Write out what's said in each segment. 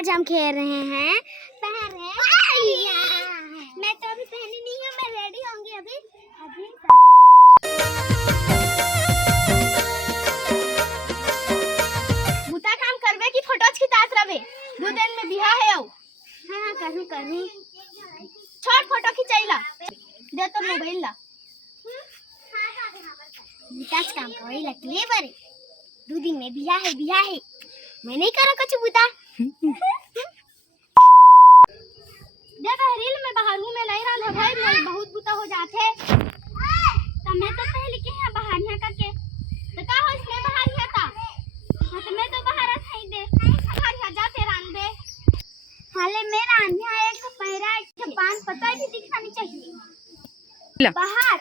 आज हम खेल रहे हैं पहन रहे मैं तो अभी पहनी नहीं हूँ, मैं रेडी होंगी अभी बुता काम करवे की फोटोज खिंचात रवे 2 दिन में बिहा है औ हाँ करूँ छोट फोटो खिंचाइला दे तो मोबाइल ला बुता काम करी लगले बरे 2 दिन में बिहा है मैं नहीं करा कुछ बुता देख रील में बाहर हूं मैं नहीं रहा भाई मैं बहुत बुता हो जाते तो मैं तो पहले के है बाहर यहां करके तो का हो इसमें बाहर यहां था हां तो मैं तो बाहर थई दे बाहर यहां जाते रान दे हाले मेरा अन्या एक पहरा एक पान पता भी दिखानी चाहिए बाहर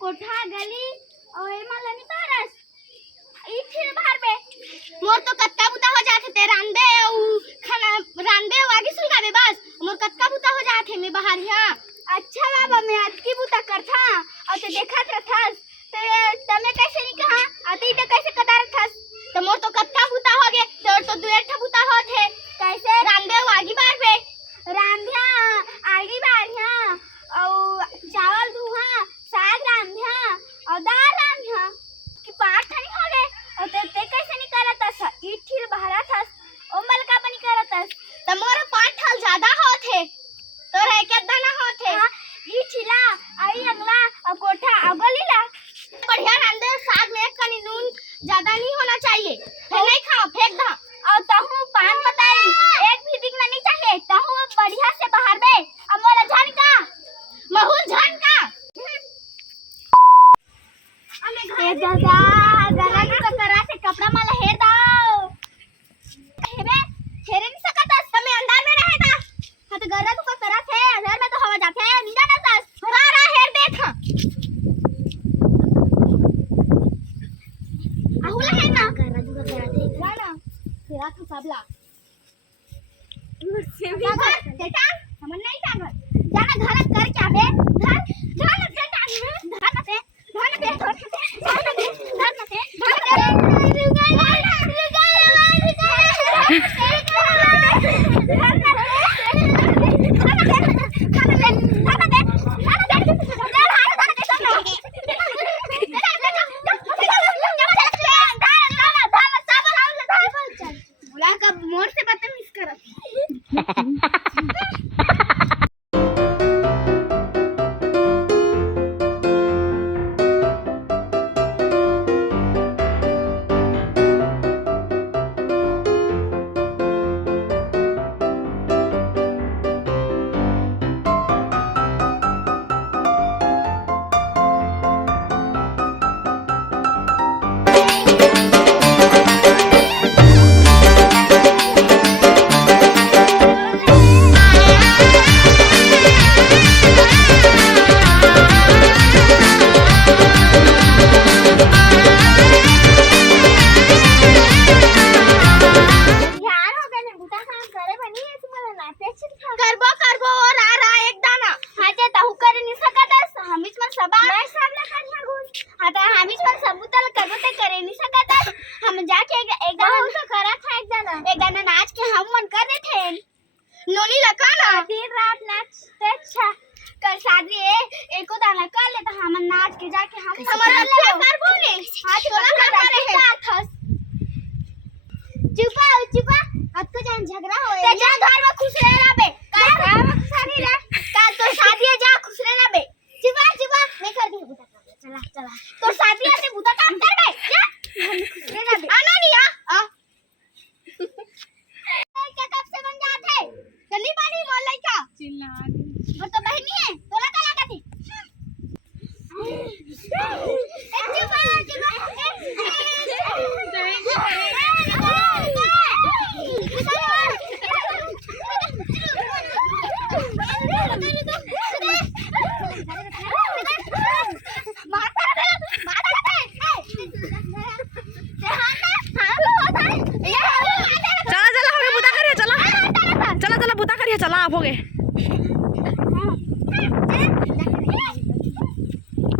कोठा गली और मालनी पारस ई फिर बाहर पे मोर तो कत्का बुता हो जाथे ते रांदे औ खाना रांदे आगे सुलगावे बस मोर कत्का बुता हो जाथे मैं बाहर यहां अच्छा बाबा मैं आज की बुता करथा और तो देखत रहथस ते तमे कैसे नहीं कहा आती तो कैसे कदार थस तो मोर तो कत्का बुता हो गे तो दुएठा बुता होथे कैसे रांदे आगे बाहर पे रांधिया आगी बारिया और चावल धुहा साग रांधिया और दाल रांधिया कि पाठ नहीं होले और ते कैसे नहीं करतस इठिल बहरा थस ओ मलका बनी करतस तो मोर पाठ हल ज्यादा होथे तोरा एक दाना होथे ई छिला आई अगला और कोठा अगलीला बढ़िया रांदे साग में कनी नून ज्यादा नहीं होना चाहिए फिर नहीं खाओ फेंक दा और तहु पान बताई एक भी दिखना नहीं चाहिए तहु बढ़िया से बाहर बे अब मोला झनका महुल झनका ए दादा गरा की करा से कपड़ा माला हेर दाओ हेबे हेरे नहीं सकत समय अंदर में रहेगा हां तो गरा तो करा से अंदर में तो हवा जाते है निजा ना दस रारा हेर देख आहुला है ना गरा जो करा थे ना तेरा तो सबला बेटा हम नहीं सांगत जाना घर कर क्या बे घर घर से टांग में घर से मोर से बदतमीज करत करबो और आ रहा एक दाना हाते तहु कर नहीं सकत हमिच मन सबा मैं सब ना करिया गुण हाते हमिच मन सबूतल करबो ते करे नहीं सकत हम जाके एक दाना तो करा था एक दाना नाच के हम मन कर दे थे नोनी लगा ना दिन रात नाच ते अच्छा कल शादी एको दाना कर ले तो हम नाच के जाके हम हमारा अच्छा करबो ने आज तोरा करे है चुपा अब तो जान झगड़ा होए ते जा घर में खुश रहना बे का सारी रे का तो शादी जा खुश रहना बे चुपा मैं कर दी बुता चला तो शादी से बुता काम कर बे खुश रहना बे आना नहीं आ क्या कब से बन जाते गली पानी मोहल्ला का चिल्ला और तो बहनी है तोला का लगा थी चला आप हो गए।